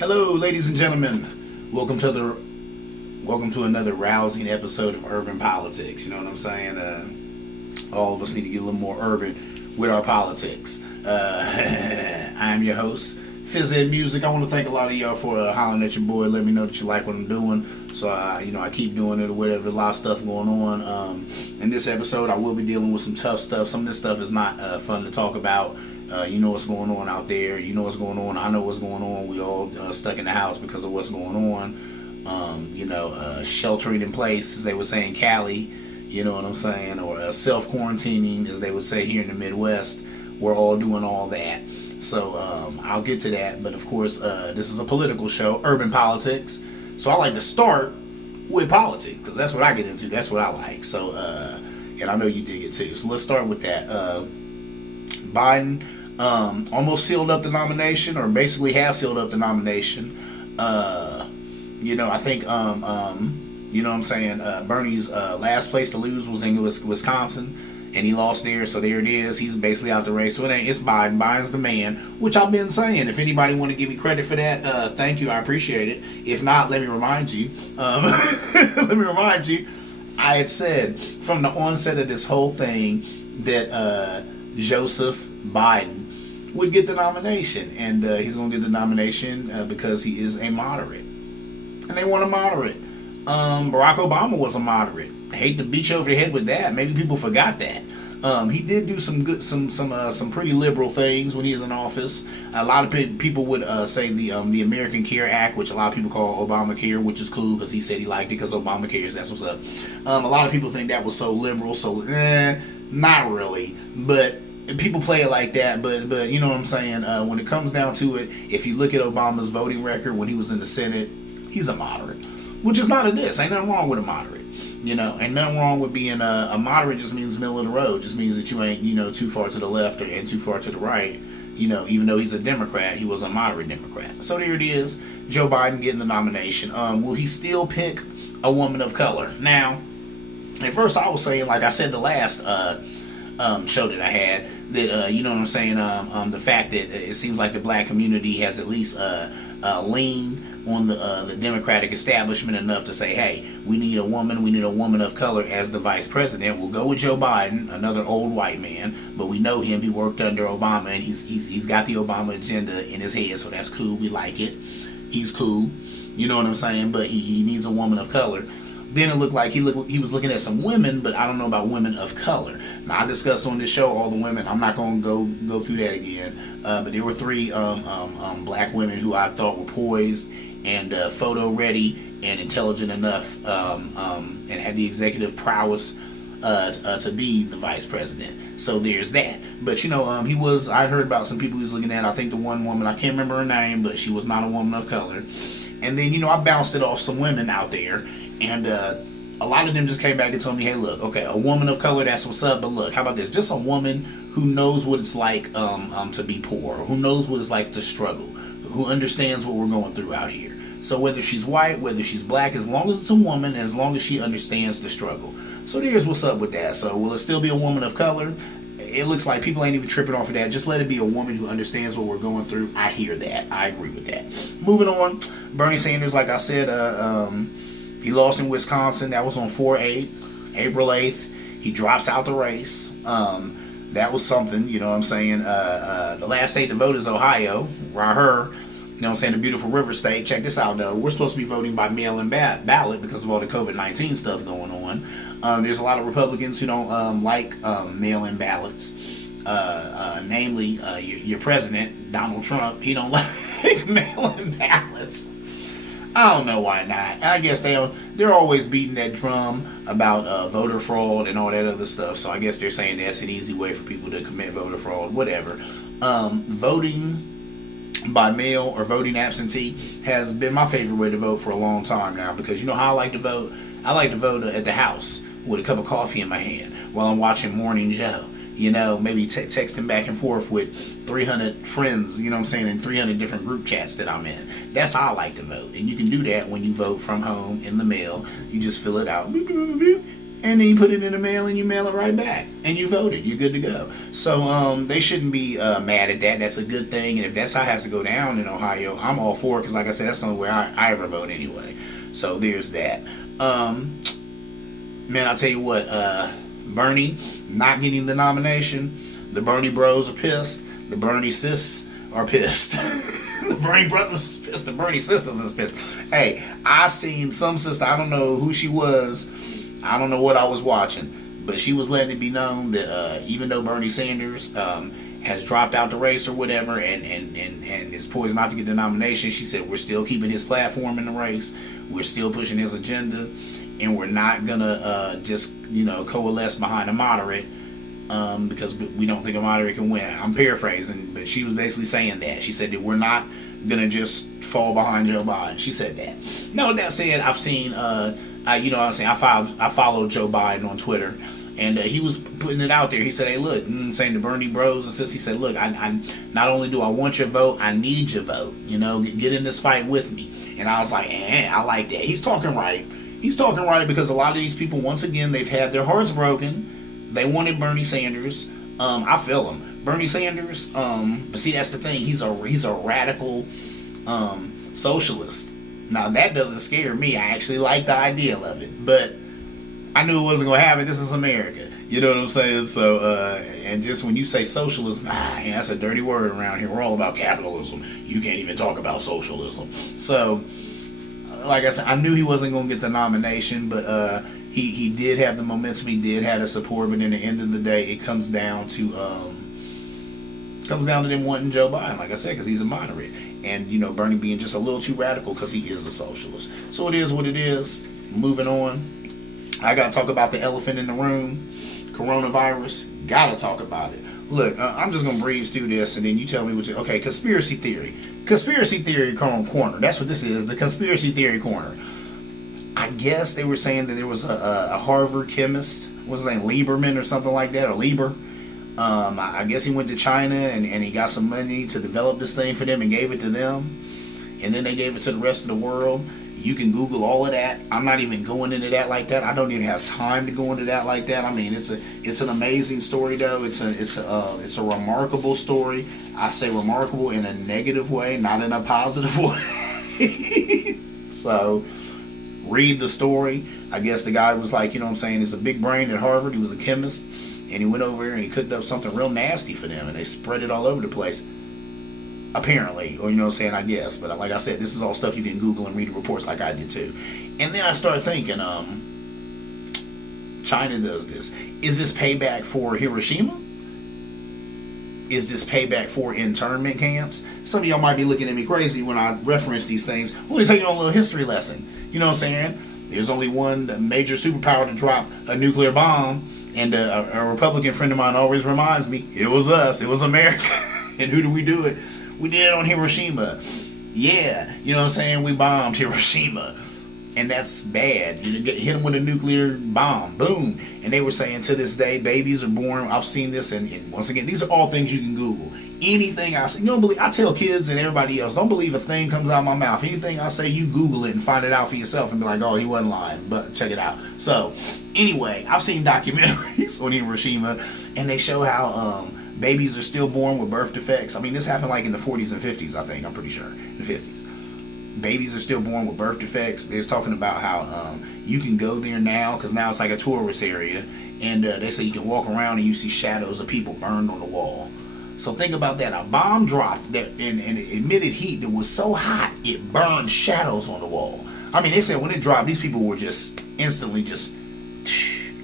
Hello, ladies and gentlemen. Welcome to another rousing episode of Urban Politics. You know what I'm saying? All of us need to get a little more urban with our politics. I'm your host, Fizz Ed Music. I want to thank a lot of y'all for hollering at your boy. Let me know that you like what I'm doing. So, I keep doing it or whatever. A lot of stuff going on. In this episode, I will be dealing with some tough stuff. Some of this stuff is not fun to talk about. You know what's going on out there. You know what's going on. I know what's going on. We all stuck in the house because of what's going on. Sheltering in place, as they would say in Cali. You know what I'm saying? Or self-quarantining, as they would say here in the Midwest. We're all doing all that. So I'll get to that. But of course, this is a political show, urban politics. So I like to start with politics because that's what I get into. That's what I like. So, and I know you dig it too. So let's start with that. Biden almost sealed up the nomination, or basically has sealed up the nomination. I think, you know what I'm saying, Bernie's last place to lose was in Wisconsin, and he lost there, so there it is. He's basically out the race. So it's Biden. Biden's the man, which I've been saying. If anybody want to give me credit for that, thank you. I appreciate it. If not, let me remind you. I had said from the onset of this whole thing that Joseph Biden would get the nomination, and he's going to get the nomination because he is a moderate, and they want a moderate. Barack Obama was a moderate. I hate to beat you over the head with that. Maybe people forgot that. He did do some pretty liberal things when he was in office. A lot of people would say the American Care Act, which a lot of people call Obamacare, which is cool because he said he liked it because Obamacare, that's what's up. A lot of people think that was so liberal, so not really, but people play it like that. But you know what I'm saying. When it comes down to it, if you look at Obama's voting record when he was in the Senate, he's a moderate, which is not a diss. Ain't nothing wrong with a moderate. Ain't nothing wrong with being a moderate. Just means middle of the road. Just means that you ain't too far to the left and too far to the right. Even though he's a Democrat, he was a moderate Democrat. So there it is. Joe Biden getting the nomination. Will he still pick a woman of color? Now, at first I was saying, like I said the last show that I had, that you know what I'm saying, the fact that it seems like the black community has at least leaned on the Democratic establishment enough to say, hey, we need a woman of color as the vice president. We'll go with Joe Biden, another old white man, but we know him. He worked under Obama, and he's got the Obama agenda in his head, so that's cool. We like it. He's cool. You know what I'm saying? But he needs a woman of color. Then it looked like he was looking at some women, but I don't know about women of color. Now, I discussed on this show all the women. I'm not going to go through that again. But there were three black women who I thought were poised and photo ready and intelligent enough and had the executive prowess to be the vice president. So there's that. But I heard about some people he was looking at. I think the one woman, I can't remember her name, but she was not a woman of color. And then I bounced it off some women out there. And a lot of them just came back and told me, hey, look, okay, a woman of color, that's what's up. But look, how about this? Just a woman who knows what it's like to be poor, who knows what it's like to struggle, who understands what we're going through out here. So whether she's white, whether she's black, as long as it's a woman, as long as she understands the struggle. So there's what's up with that. So will it still be a woman of color? It looks like people ain't even tripping off of that. Just let it be a woman who understands what we're going through. I hear that. I agree with that. Moving on, Bernie Sanders, like I said, he lost in Wisconsin. That was on April 8th. He drops out the race. That was something, you know what I'm saying. The last state to vote is Ohio, where I heard, you know what I'm saying, the beautiful river state. Check this out, though. We're supposed to be voting by mail-in ballot because of all the COVID-19 stuff going on. There's a lot of Republicans who don't like mail-in ballots. Namely, your president, Donald Trump. He don't like mail-in ballots. I don't know why not. I guess they're always beating that drum about voter fraud and all that other stuff. So I guess they're saying that's an easy way for people to commit voter fraud. Whatever. Voting by mail or voting absentee has been my favorite way to vote for a long time now, because you know how I like to vote? I like to vote at the house with a cup of coffee in my hand while I'm watching Morning Joe. Maybe texting back and forth with 300 friends, you know what I'm saying, in 300 different group chats that I'm in. That's how I like to vote. And you can do that when you vote from home in the mail. You just fill it out, boop, boop, boop, boop, and then you put it in the mail and you mail it right back, and you voted. You're good to go. So they shouldn't be mad at that. That's a good thing, and if that's how it has to go down in Ohio, I'm all for it, because like I said, that's the only way I ever vote anyway. So there's that. Man, I'll tell you what, Bernie not getting the nomination, the Bernie bros are pissed, the Bernie sis are pissed. The Bernie brothers is pissed, the Bernie sisters is pissed. Hey, I seen some sister, I don't know who she was, I don't know what I was watching, but she was letting it be known that even though Bernie Sanders has dropped out the race or whatever, and is poised not to get the nomination, she said we're still keeping his platform in the race, we're still pushing his agenda, and we're not gonna just coalesce behind a moderate, because we don't think a moderate can win. I'm paraphrasing, but she was basically saying that. She said that we're not gonna just fall behind Joe Biden. She said that. No, that said, I've seen I followed Joe Biden on Twitter, and he was putting it out there. He said, hey, look, saying to Bernie bros and sis, he said, look, I not only do I want your vote, I need your vote. Get in this fight with me. And I was like, I like that. He's talking right. He's talking right, because a lot of these people, once again, they've had their hearts broken. They wanted Bernie Sanders. I feel him. Bernie Sanders, but see, that's the thing. He's a radical socialist. Now, that doesn't scare me. I actually like the idea of it. But I knew it wasn't going to happen. This is America. You know what I'm saying? So, and just when you say socialism, that's a dirty word around here. We're all about capitalism. You can't even talk about socialism. So, like I said, I knew he wasn't going to get the nomination, but he did have the momentum. He did have the support. But in the end of the day, it comes down to them wanting Joe Biden, like I said, because he's a moderate, and Bernie being just a little too radical because he is a socialist. So it is what it is. Moving on, I gotta talk about the elephant in the room, coronavirus. Gotta talk about it. Look, I'm just gonna breeze through this, and then you tell me what you. Okay, conspiracy theory corner. That's what this is. The conspiracy theory corner. I guess they were saying that there was a Harvard chemist, what's his name, Lieberman or something like that, or Lieber. I guess he went to China and he got some money to develop this thing for them and gave it to them. And then they gave it to the rest of the world. You can Google all of that. I'm not even going into that like that. I don't even have time to go into that like that. I mean, it's an amazing story though. It's a remarkable story. I say remarkable in a negative way, not in a positive way. So read the story. I guess the guy was like, he's a big brain at Harvard. He was a chemist. And he went over here and he cooked up something real nasty for them, and they spread it all over the place, apparently, or I guess. But like I said, this is all stuff you can Google and read the reports like I did too. And then I started thinking, China does this. Is this payback for Hiroshima? Is this payback for internment camps? Some of y'all might be looking at me crazy when I reference these things. Let me tell you a little history lesson. You know what I'm saying? There's only one major superpower to drop a nuclear bomb. And a Republican friend of mine always reminds me, it was us, it was America. And who do we do it? We did it on Hiroshima. Yeah, you know what I'm saying? We bombed Hiroshima. And that's bad. Hit them with a nuclear bomb. Boom. And they were saying to this day, babies are born. I've seen this. And once again, these are all things you can Google. Anything I say, you don't believe, I tell kids and everybody else, don't believe a thing comes out of my mouth. Anything I say, you Google it and find it out for yourself and be like, oh, he wasn't lying, but check it out. So anyway, I've seen documentaries on Hiroshima, and they show how babies are still born with birth defects. I mean, this happened like in the 40s and 50s, I think. I'm pretty sure. The 50s. Babies are still born with birth defects. They're talking about how you can go there now, because now it's like a tourist area, and they say you can walk around and you see shadows of people burned on the wall. So think about that. A bomb dropped that and it emitted heat that was so hot it burned shadows on the wall. I mean, they said when it dropped, these people were just instantly just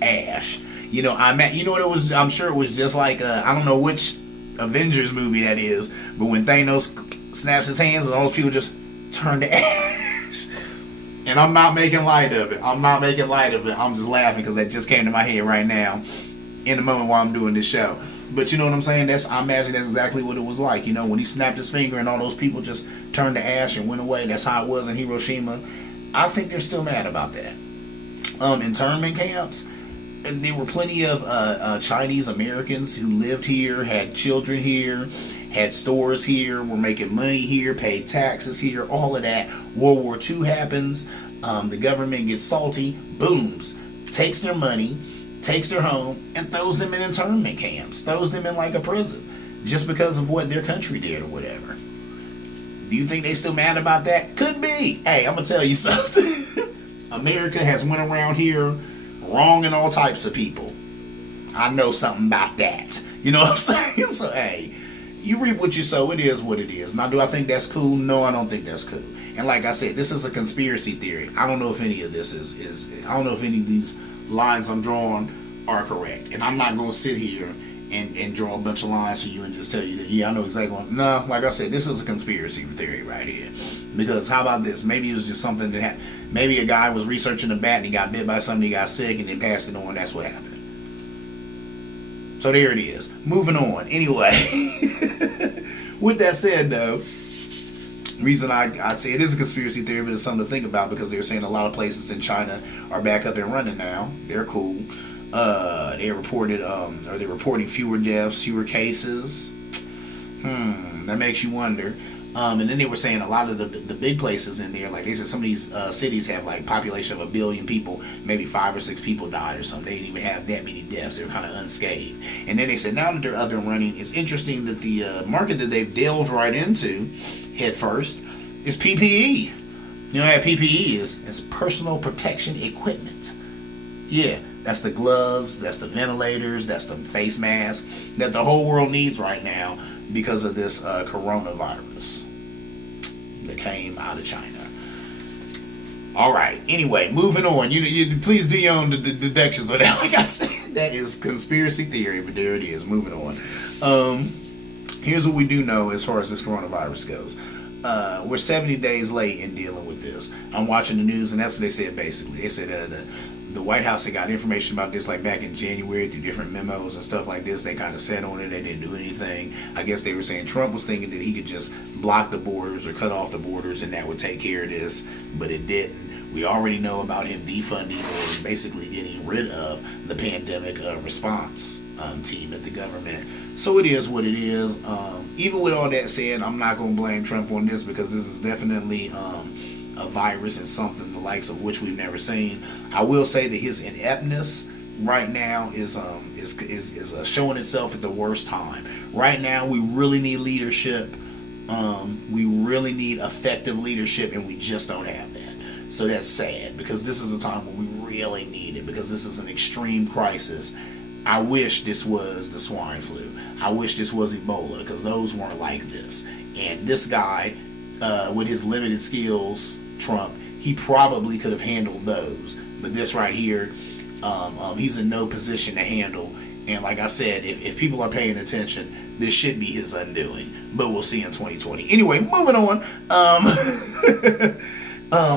ash. You know what it was? I'm sure it was just like I don't know which Avengers movie that is, but when Thanos snaps his hands and all those people just turn to ash. And I'm not making light of it. I'm just laughing because that just came to my head right now in the moment while I'm doing this show. But you know what I'm saying? I imagine that's exactly what it was like. When he snapped his finger and all those people just turned to ash and went away. That's how it was in Hiroshima. I think they're still mad about that. Internment camps. And there were plenty of Chinese Americans who lived here, had children here, had stores here, were making money here, paid taxes here, all of that. World War II happens. The government gets salty. Booms. takes their money, takes their home, and throws them in internment camps, throws them in like a prison, just because of what their country did or whatever. Do you think they still mad about that? Could be. Hey, I'm gonna tell you something. America has went around here wronging all types of people. I know something about that. You know what I'm saying? So hey, you reap what you sow. It is what it is. Now, do I think that's cool? No, I don't think that's cool. And like I said, this is a conspiracy theory. I don't know if any of this is I don't know if any of these lines I'm drawing are correct. And I'm not going to sit here and draw a bunch of lines for you and just tell you that, yeah, I know exactly what. No, like I said, this is a conspiracy theory right here. Because how about this? Maybe it was just something that happened. Maybe a guy was researching a bat and he got bit by something, he got sick, and then passed it on. That's what happened. So there it is. Moving on. Anyway, with that said, though, reason I say it is a conspiracy theory, but it's something to think about because they're saying a lot of places in China are back up and running now. They're cool. They're reporting fewer deaths, fewer cases. That makes you wonder. And then they were saying a lot of the big places in there, like they said some of these cities have like population of 1 billion people, maybe 5 or 6 people died or something. They didn't even have that many deaths. They were kind of unscathed. And then they said now that they're up and running, it's interesting that the market that they've delved right into head first is PPE. You know what PPE is? It's personal protection equipment. Yeah, that's the gloves, that's the ventilators, that's the face masks that the whole world needs right now because of this coronavirus that came out of China. All right. Anyway, moving on. You please do your own deductions on that. Like I said, that is conspiracy theory, but there it is. Moving on. Here's what we do know as far as this coronavirus goes. We're 70 days late in dealing with this. I'm watching the news, and that's what they said basically. They said the White House had got information about this like back in January through different memos and stuff like this. They kind of sat on it. They didn't do anything. I guess they were saying Trump was thinking that he could just block the borders or cut off the borders and that would take care of this, but it didn't. We already know about him defunding or basically getting rid of the pandemic response team at the government. So it is what it is. Even with all that said, I'm not going to blame Trump on this because this is definitely a virus and something the likes of which we've never seen. I will say that his ineptness right now is showing itself at the worst time. Right now, we really need leadership. We really need effective leadership, and we just don't have that. So that's sad because this is a time when we really need it because this is an extreme crisis. I wish this was the swine flu. I wish this was Ebola because those weren't like this. And this guy, with his limited skills, Trump, he probably could have handled those. But this right here, he's in no position to handle. And like I said, if people are paying attention, this should be his undoing. But we'll see in 2020. Anyway, moving on.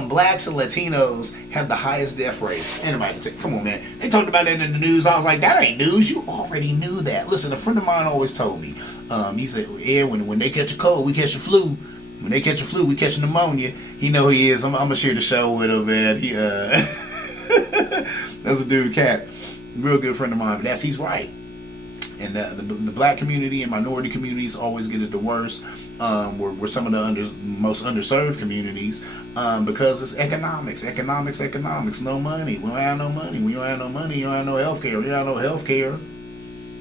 Blacks and Latinos have the highest death rates. Anybody take? Come on, man. They talked about that in the news. I was like, that ain't news. You already knew that. Listen, a friend of mine always told me. He said, yeah, when they catch a cold, we catch a flu. When they catch a flu, we catch pneumonia. He know he is. I'm gonna share the show with him, man. He that's a dude, Cat, real good friend of mine. But he's right. And the black community and minority communities always get it the worst. We're some of the most underserved communities because it's economics. No money. We don't have no money. We don't have no money. You don't have no health care. You don't have no health care.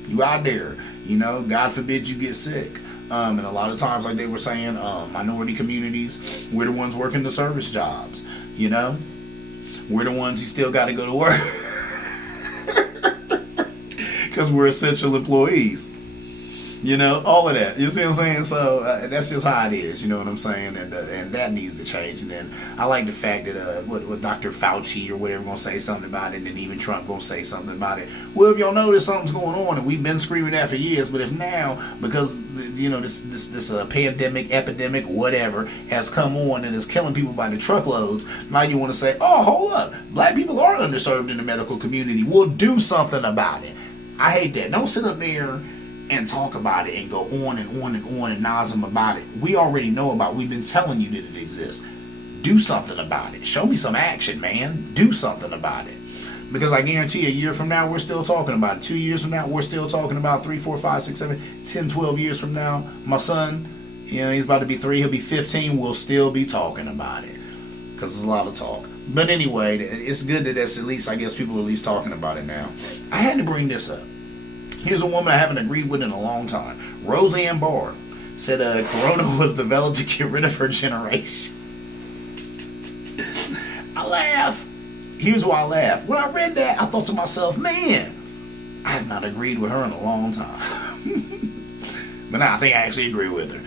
You out there. You know, God forbid you get sick. And a lot of times, like they were saying, minority communities, we're the ones working the service jobs. You know, we're the ones who still got to go to work because we're essential employees. You know, all of that. You see what I'm saying? So that's just how it is. You know what I'm saying? And that needs to change. And then I like the fact that what Dr. Fauci or whatever gonna say something about it, and even Trump gonna say something about it. Well, if y'all notice something's going on, and we've been screaming that for years, but if now because this pandemic, epidemic, whatever has come on and is killing people by the truckloads, now you want to say, oh, hold up, black people are underserved in the medical community. We'll do something about it. I hate that. Don't sit up there and talk about it and go on and on and on and nauseam about it. We already know about it. We've been telling you that it exists. Do something about it. Show me some action, man. Do something about it. Because I guarantee a year from now, we're still talking about it. 2 years from now, we're still talking about it. 3, 4, 5, 6, 7, 10, 12 years from now, my son, he's about to be 3, he'll be 15, we'll still be talking about it. because there's a lot of talk. But anyway, it's good that that's at least, I guess, people are at least talking about it now. I had to bring this up. Here's a woman I haven't agreed with in a long time. Roseanne Barr said Corona was developed to get rid of her generation. I laugh. Here's why I laugh. When I read that, I thought to myself, man, I have not agreed with her in a long time. But now I think I actually agree with her.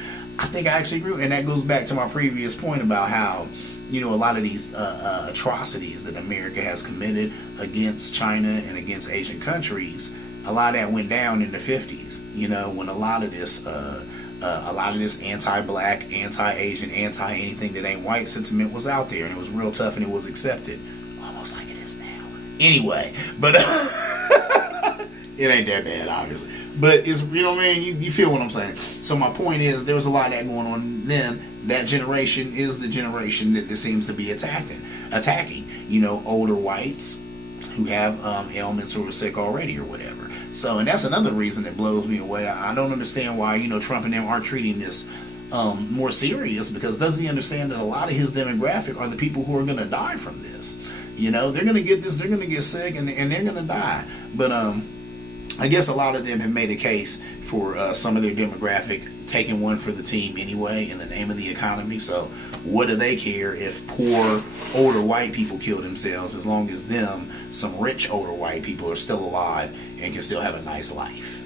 I think I actually agree. And that goes back to my previous point about how, a lot of these atrocities that America has committed against China and against Asian countries, a lot of that went down in the 50s, when a lot of this anti-black, anti-Asian, anti-anything that ain't white sentiment was out there, and it was real tough and it was accepted. Almost like it is now. Anyway, but it ain't that bad, obviously. But it's, you feel what I'm saying. So my point is, there was a lot of that going on then. That generation is the generation that seems to be attacking, older whites who have ailments or are sick already or whatever. So, and that's another reason that blows me away. I don't understand why, Trump and them aren't treating this more serious, because doesn't he understand that a lot of his demographic are the people who are going to die from this? They're going to get this, they're going to get sick, and they're going to die. But I guess a lot of them have made a case for some of their demographic taking one for the team anyway in the name of the economy. So what do they care if poor older white people kill themselves, as long as some rich older white people are still alive and can still have a nice life?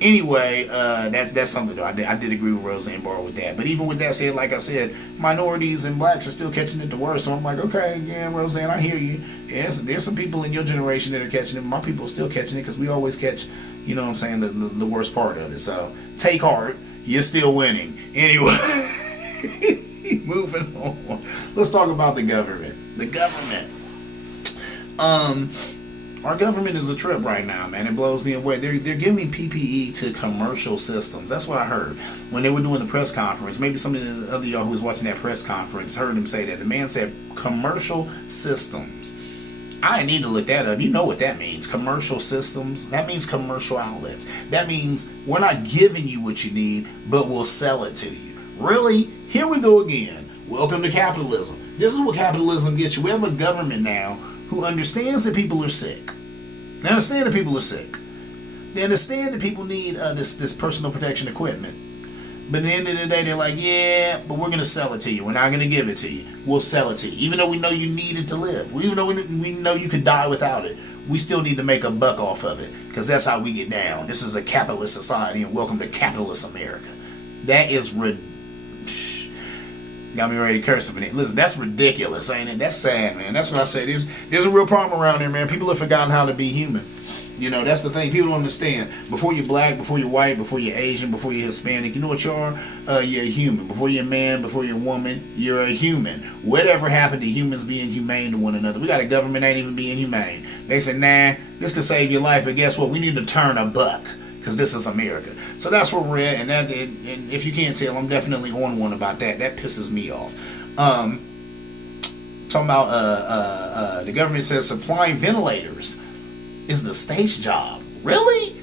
Anyway, that's something though. I did agree with Roseanne Barr with that. But even with that said, like I said, minorities and blacks are still catching it the worst. So I'm like, okay, yeah, Roseanne, I hear you. Yes, there's some people in your generation that are catching it. My people are still catching it, because we always catch, the worst part of it. So take heart. You're still winning. Anyway, moving on. Let's talk about the government. The government. Our government is a trip right now, man. It blows me away. They're giving PPE to commercial systems. That's what I heard when they were doing the press conference. Maybe some of the other y'all who was watching that press conference heard him say that. The man said commercial systems. I need to look that up. You know what that means. Commercial systems. That means commercial outlets. That means we're not giving you what you need, but we'll sell it to you. Really? Here we go again. Welcome to capitalism. This is what capitalism gets you. We have a government now who understands that people are sick. They understand that people are sick. They understand that people need this personal protection equipment. But at the end of the day, they're like, yeah, but we're going to sell it to you. We're not going to give it to you. We'll sell it to you. Even though we know you need it to live. Even though we know you could die without it. We still need to make a buck off of it. Because that's how we get down. This is a capitalist society, and welcome to capitalist America. That is got me ready to curse him. Listen, that's ridiculous, ain't it? That's sad, man. That's what I say. There's a real problem around here, man. People have forgotten how to be human. That's the thing. People don't understand. Before you're black, before you're white, before you're Asian, before you're Hispanic, you know what you are? You're a human. Before you're a man, before you're a woman, you're a human. Whatever happened to humans being humane to one another? We got a government ain't even being humane. They say, nah, this could save your life, but guess what? We need to turn a buck, because this is America. So that's where we're at, and if you can't tell, I'm definitely on one about that. That pisses me off. Talking about the government says supplying ventilators is the state's job. Really?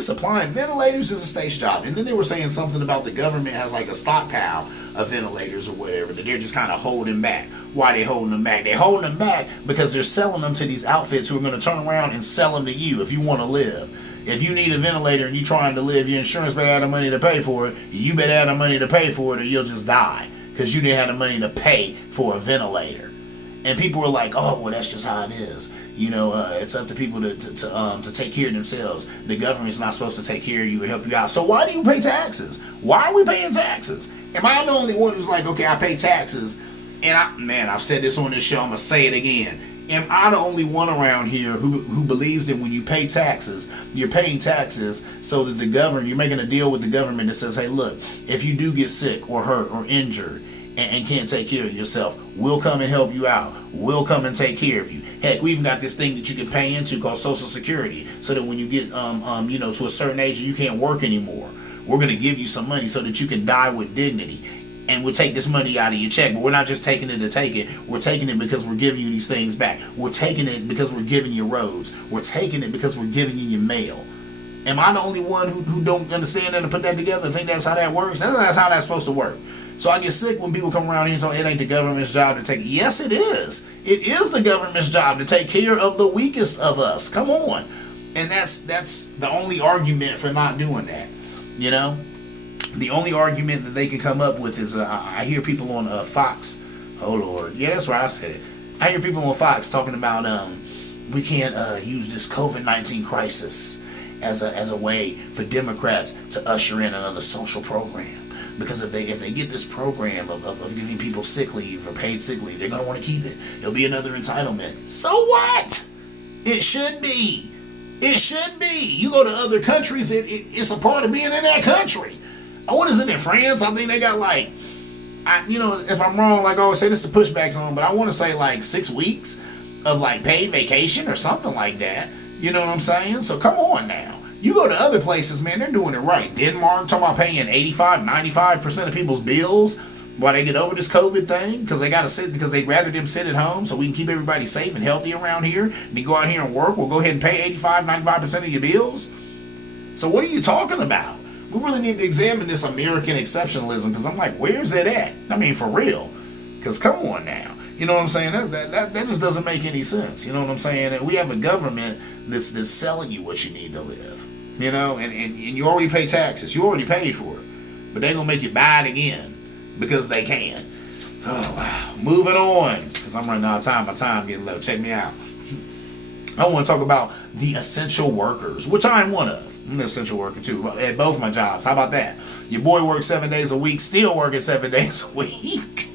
Supplying ventilators is a state's job. And then they were saying something about the government has like a stockpile of ventilators or whatever, that they're just kind of holding back. Why are they holding them back? They're holding them back because they're selling them to these outfits who are going to turn around and sell them to you if you want to live. If you need a ventilator and you're trying to live, your insurance better have the money to pay for it. You better have the money to pay for it, or you'll just die because you didn't have the money to pay for a ventilator. And people were like, "Oh, well, that's just how it is. It's up to people to take care of themselves. The government's not supposed to take care of you or help you out. So why do you pay taxes? Why are we paying taxes? Am I the only one who's like, okay, I pay taxes? And I've said this on this show. I'm gonna say it again. Am I the only one around here who believes that when you pay taxes, you're paying taxes so that you're making a deal with the government that says, hey, look, if you do get sick or hurt or injured and can't take care of yourself, we'll come and help you out. We'll come and take care of you. Heck, we even got this thing that you can pay into called Social Security, so that when you get to a certain age and you can't work anymore, we're going to give you some money so that you can die with dignity. And we'll take this money out of your check, but we're not just taking it to take it. We're taking it because we're giving you these things back. We're taking it because we're giving you roads. We're taking it because we're giving you your mail. Am I the only one who don't understand that and put that together and think that's how that works? That's how that's supposed to work. So I get sick when people come around here and tell me it ain't the government's job to take. Yes, it is. It is the government's job to take care of the weakest of us. Come on. And that's the only argument for not doing that. You know? The only argument that they can come up with is, I hear people on Fox. Oh, Lord. Yeah, that's right. I said it. I hear people on Fox talking about we can't use this COVID-19 crisis as a way for Democrats to usher in another social program. Because if they get this program of giving people sick leave or paid sick leave, they're going to want to keep it. It'll be another entitlement. So what? It should be. It should be. You go to other countries, it's a part of being in that country. What is it in France? I think they got like, if I'm wrong, like I always say, this is the pushback zone, but I want to say like 6 weeks of like paid vacation or something like that. You know what I'm saying? So come on now. You go to other places, man, they're doing it right. Denmark, talking about paying 95% of people's bills while they get over this COVID thing because they'd rather them sit at home so we can keep everybody safe and healthy around here. And you go out here and work, we'll go ahead and pay 95% of your bills. So what are you talking about? We really need to examine this American exceptionalism because I'm like, where's it at? I mean, for real. Because come on now. You know what I'm saying? That just doesn't make any sense. You know what I'm saying? We have a government that's selling you what you need to live. You know, and you already pay taxes. You already paid for it. But they're going to make you buy it again because they can. Oh, wow. Moving on. Because I'm running out of time. My time getting low. Check me out. I want to talk about the essential workers, which I am one of. I'm an essential worker too, at both my jobs. How about that? Your boy works 7 days a week, still working 7 days a week.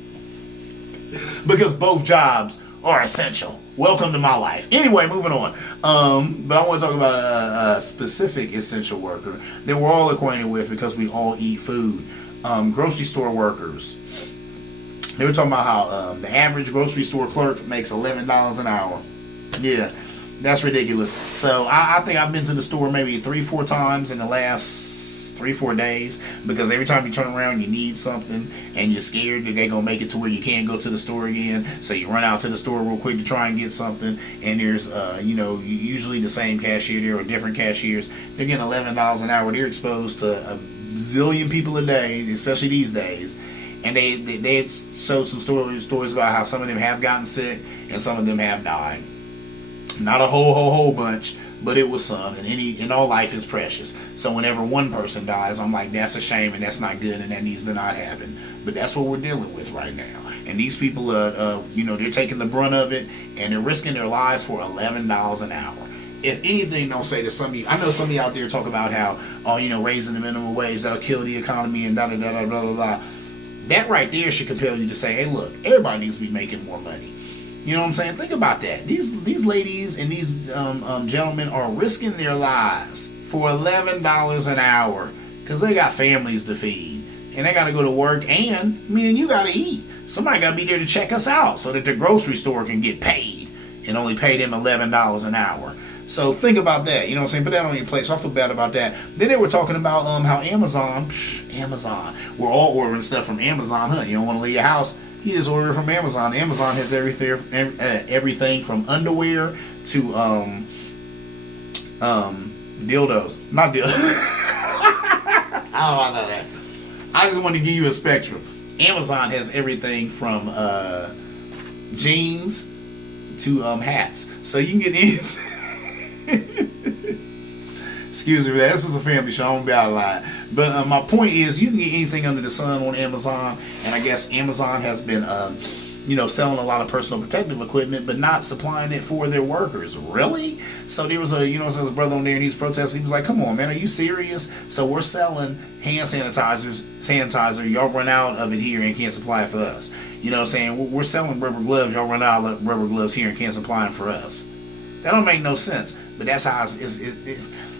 Because both jobs are essential. Welcome to my life. Anyway, moving on. But I want to talk about a specific essential worker that we're all acquainted with because we all eat food. Grocery store workers. They were talking about how the average grocery store clerk makes $11 an hour. Yeah. That's ridiculous. So I think I've been to the store maybe 3-4 times in the last 3-4 days because every time you turn around you need something and you're scared that they're going to make it to where you can't go to the store again. So you run out to the store real quick to try and get something and there's usually the same cashier there or different cashiers. They're getting $11 an hour. They're exposed to a zillion people a day, especially these days. And they had showed some stories about how some of them have gotten sick and some of them have died. Not a whole bunch, but it was some. And all life is precious. So whenever one person dies, I'm like, that's a shame and that's not good and that needs to not happen. But that's what we're dealing with right now. And these people, they're taking the brunt of it and they're risking their lives for $11 an hour. If anything, don't say to some of you. I know some of you out there talk about how, raising the minimum wage, that'll kill the economy and da-da-da-da-da-da-da. That right there should compel you to say, hey, look, everybody needs to be making more money. You know what I'm saying? Think about that. These ladies and these gentlemen are risking their lives for $11 an hour because they got families to feed and they got to go to work and me and you got to eat. Somebody got to be there to check us out so that the grocery store can get paid and only pay them $11 an hour. So think about that. You know what I'm saying? Put that on your plate. So I feel bad about that. Then they were talking about how Amazon, we're all ordering stuff from Amazon, huh? You don't want to leave your house. You just order from Amazon. Amazon has everything from underwear to dildos. Not dildos. How do I know that? I just wanted to give you a spectrum. Amazon has everything from jeans to hats. So you can get anything. Excuse me, this is a family show. I won't be out of line. But my point is, you can get anything under the sun on Amazon. And I guess Amazon has been, selling a lot of personal protective equipment, but not supplying it for their workers. Really? So there was a brother on there and he's protesting. He was like, come on, man, are you serious? So we're selling hand sanitizer. Y'all run out of it here and can't supply it for us. You know what I'm saying? We're selling rubber gloves. Y'all run out of rubber gloves here and can't supply them for us. That don't make no sense. But that's how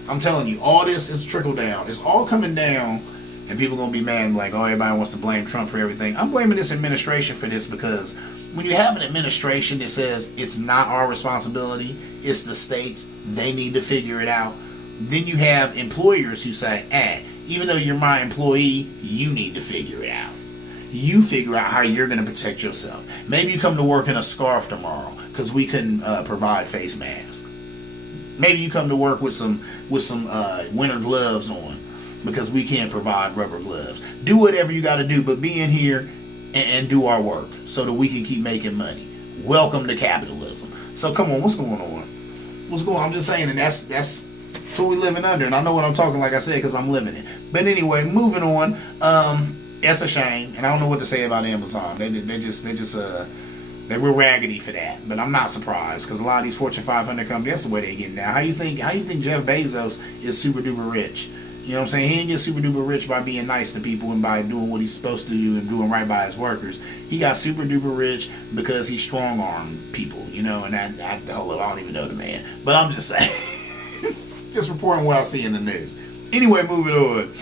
I'm telling you, all this is trickle down. It's all coming down, and people going to be mad and like, oh, everybody wants to blame Trump for everything. I'm blaming this administration for this because when you have an administration that says it's not our responsibility, it's the states, they need to figure it out. Then you have employers who say, even though you're my employee, you need to figure it out. You figure out how you're going to protect yourself. Maybe you come to work in a scarf tomorrow because we couldn't provide face masks. Maybe you come to work with some winter gloves on. because we can't provide rubber gloves. Do whatever you got to do, but be in here and do our work so that we can keep making money. Welcome to capitalism. So come on, what's going on? What's going on? I'm just saying, and that's what we're living under. And I know what I'm talking, like I said, because I'm living it. But anyway, moving on. It's a shame, and I don't know what to say about Amazon. They're real raggedy for that. But I'm not surprised, because a lot of these Fortune 500 companies, that's the way they get now. How you think Jeff Bezos is super duper rich? You know what I'm saying? He didn't get super duper rich by being nice to people and by doing what he's supposed to do and doing right by his workers. He got super duper rich because he strong armed people, you know, and I don't even know the man. But I'm just saying, just reporting what I see in the news. Anyway, moving on.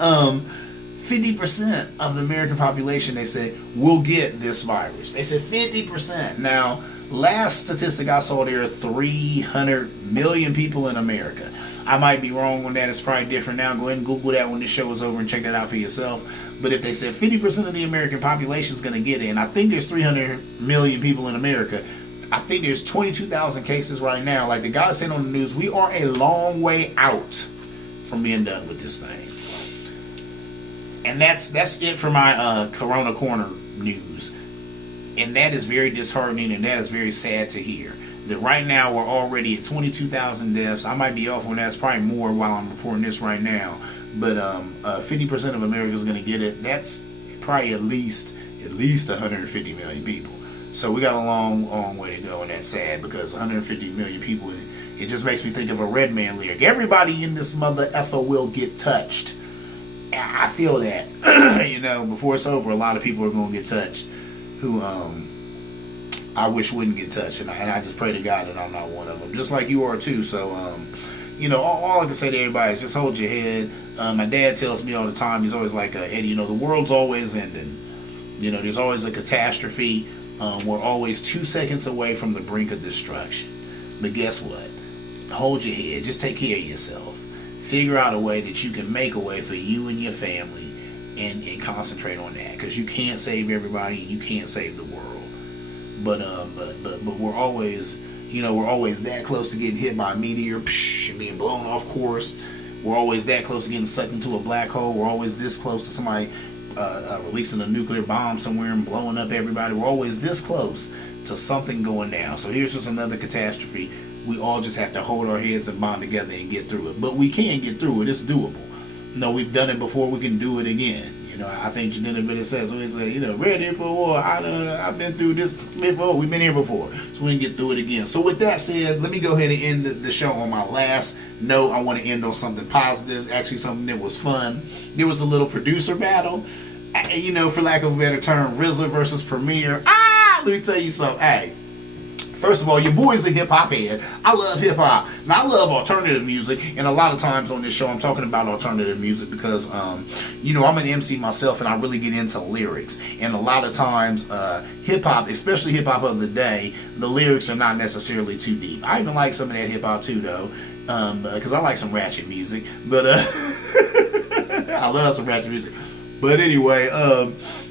50% of the American population, they say, will get this virus. They said 50%. Now, last statistic I saw, there are 300 million people in America. I might be wrong on that. It's probably different now. Go ahead and Google that when this show is over and check that out for yourself. But if they said 50% of the American population is going to get it, and I think there's 300 million people in America, I think there's 22,000 cases right now. Like the guy said on the news, we are a long way out from being done with this thing. And that's it for my Corona Corner news. And that is very disheartening, and that is very sad to hear. That right now we're already at 22,000 deaths. I might be off on that. It's probably more while I'm reporting this right now. But 50% of America is going to get it. That's probably at least 150 million people. So we got a long way to go, and that's sad because 150 million people, it just makes me think of a Redman lyric. Everybody in this mother effer will get touched. I feel that. You know, before it's over, a lot of people are going to get touched who I wish wouldn't get touched, and I just pray to God that I'm not one of them, just like you are too. So you know, all I can say to everybody is just hold your head. My dad tells me all the time, he's always like, Eddie, you know, the world's always ending. You know, there's always a catastrophe. We're always 2 seconds away from the brink of destruction. But guess what? Hold your head. Just take care of yourself. Figure out a way that you can make a way for you and your family, and concentrate on that, because you can't save everybody and you can't save the world. But we're always, you know, we're always that close to getting hit by a meteor and being blown off course. We're always that close to getting sucked into a black hole. We're always this close to somebody releasing a nuclear bomb somewhere and blowing up everybody. We're always this close to something going down. So here's just another catastrophe. We all just have to hold our heads and bond together and get through it. But we can get through it. It's doable. No, we've done it before. We can do it again. You know, I think Janetta Bennett says, we say, you know, ready for war. I've been through this before. We've been here before. So we can get through it again. So with that said, let me go ahead and end the show on my last note. I want to end on something positive. Actually, something that was fun. There was a little producer battle. You know, for lack of a better term, RZA versus Premier. Let me tell you something. Hey. First of all, your boy's a hip-hop head. I love hip-hop. Now, I love alternative music, and a lot of times on this show, I'm talking about alternative music because, you know, I'm an MC myself, and I really get into lyrics. And a lot of times, hip-hop, especially hip-hop of the day, the lyrics are not necessarily too deep. I even like some of that hip-hop, too, though, because I like some ratchet music. But I love some ratchet music. But anyway,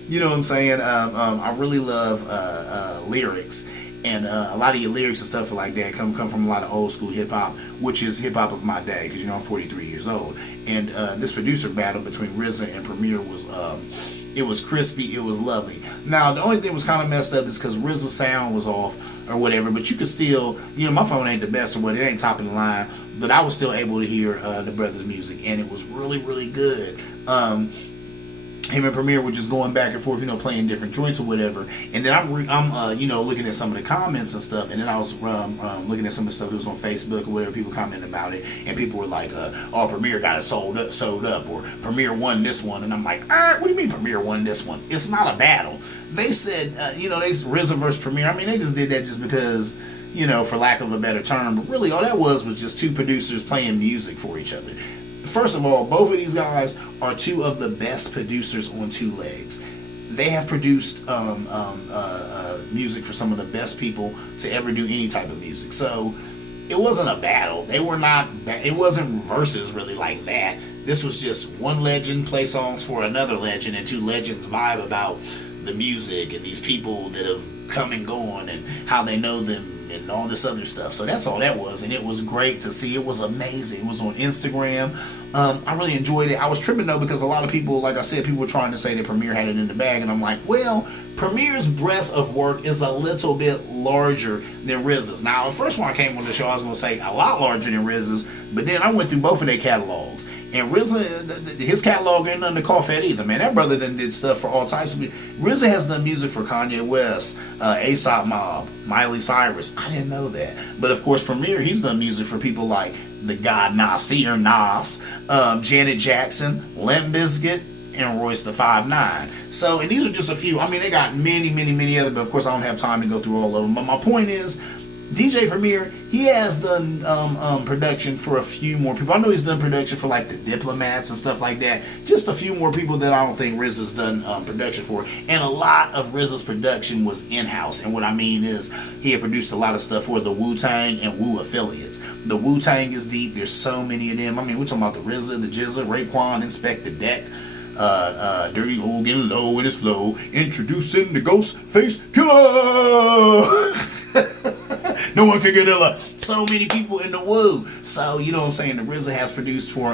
you know what I'm saying? I really love lyrics. And a lot of your lyrics and stuff like that come from a lot of old school hip hop, which is hip hop of my day, because you know I'm 43 years old. And this producer battle between RZA and Premier was it was crispy, it was lovely. Now the only thing that was kind of messed up is because RZA's sound was off or whatever, but you could still, you know, my phone ain't the best or what, it ain't top of the line, but I was still able to hear the brothers' music, and it was really, really good. Him and Premier were just going back and forth, you know, playing different joints or whatever. And then I'm you know, looking at some of the comments and stuff. And then I was looking at some of the stuff that was on Facebook or whatever, people commenting about it. And people were like, oh, Premier got it sold up, or Premier won this one. And I'm like, what do you mean Premier won this one? It's not a battle. They said, you know, they RZA versus Premier. I mean, they just did that just because, you know, for lack of a better term. But really, all that was just two producers playing music for each other. First of all, both of these guys are two of the best producers on two legs. They have produced music for some of the best people to ever do any type of music. So it wasn't a battle. They were not. It wasn't verses really like that. This was just one legend play songs for another legend, and two legends vibe about the music and these people that have come and gone and how they know them and all this other stuff. So that's all that was, and it was great to see. It was amazing. It was on Instagram. I really enjoyed it. I was tripping though because a lot of people, like I said, people were trying to say that Premier had it in the bag, and I'm like, well, Premier's breadth of work is a little bit larger than RZA's. Now, the first one I came on the show, I was going to say a lot larger than RZA's, but then I went through both of their catalogs. And RZA, his catalog ain't nothing to cough at either, man. That brother done did stuff for all types of music. RZA has done music for Kanye West, A$AP Mob, Miley Cyrus. I didn't know that. But of course, Premier, he's done music for people like the God Nasir Nas, Janet Jackson, Limp Bizkit, and Royce the 5'9". So, and these are just a few. I mean, they got many, many, many other, but of course I don't have time to go through all of them. But my point is, DJ Premier, he has done production for a few more people. I know he's done production for like the Diplomats and stuff like that. Just a few more people that I don't think RZA's done production for. And a lot of RZA's production was in-house. And what I mean is he had produced a lot of stuff for the Wu-Tang and Wu affiliates. The Wu-Tang is deep. There's so many of them. I mean, we're talking about the RZA, the GZA, Raekwon, Inspectah Deck, Dirty Hogan, Low in his flow, introducing the Ghostface Killer. No one can get illa. So many people in the Wu. So, you know what I'm saying? The RZA has produced for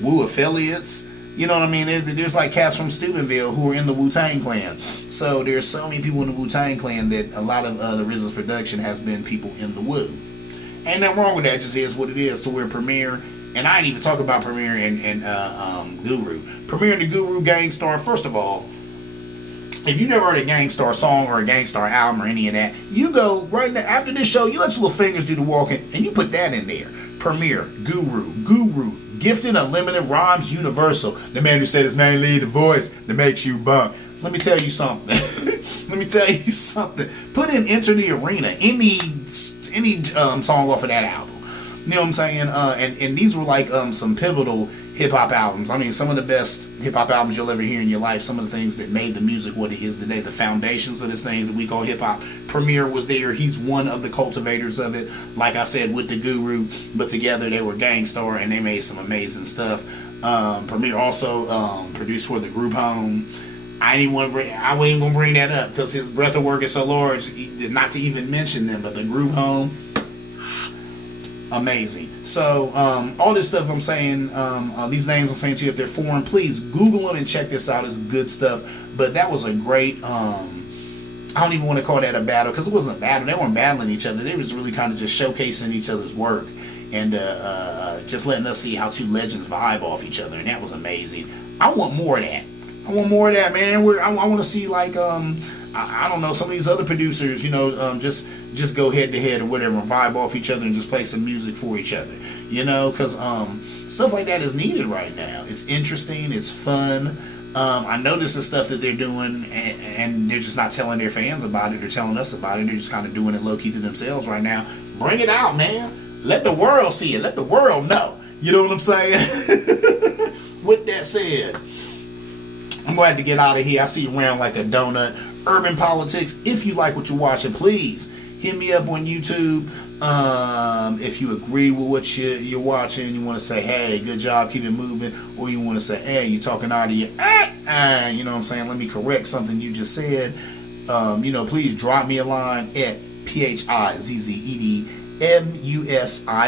Wu affiliates. You know what I mean? There's like cats from Steubenville who are in the Wu-Tang Clan. So there's so many people in the Wu-Tang Clan that a lot of the RZA's production has been people in the Wu. Ain't nothing wrong with that. Just is what it is. To where Premier, and I ain't even talk about Premier and Guru. Premier and the Guru Gang Starr, first of all, if you never heard a Gang Starr song or a Gang Starr album or any of that, you go right now, after this show, you let your little fingers do the walking, and you put that in there. Premier, Guru, Gifted Unlimited Rhymes Universal. The man who said his name lead the voice that makes you bunk. Let me tell you something. Put in Enter the Arena, any song off of that album. You know what I'm saying? And these were like some pivotal hip-hop albums. I mean, some of the best hip-hop albums you'll ever hear in your life. Some of the things that made the music what it is today. The foundations of this thing that we call hip-hop. Premier was there. He's one of the cultivators of it. Like I said, with the Guru. But together they were Gang Starr and they made some amazing stuff. Premier also produced for the group Home. I wasn't even going to bring that up because his breadth of work is so large, not to even mention them. But the group Home, amazing. So all this stuff I'm saying, these names I'm saying to you, if they're foreign, please Google them and check this out. It's good stuff. But that was a great, I don't even want to call that a battle because it wasn't a battle. They weren't battling each other. They was really kind of just showcasing each other's work and just letting us see how two legends vibe off each other. And that was amazing. I want more of that. Man. I want to see like I don't know, some of these other producers, you know, just go head to head or whatever and vibe off each other and just play some music for each other, you know, because stuff like that is needed right now. It's interesting, it's fun. I know this is stuff that they're doing and they're just not telling their fans about it or telling us about it. They're just kind of doing it low-key to themselves right now. Bring it out, man. Let the world see it. Let the world know. You know what I'm saying? With that said, I'm going to have to get out of here. I see you around like a donut. Urban Politics. If you like what you're watching, please hit me up on YouTube. If you agree with what you're watching, you want to say, hey, good job, keep it moving, or you want to say, hey, you're talking out of your, you know what I'm saying, let me correct something you just said, you know, please drop me a line at PHIZZEDMUSI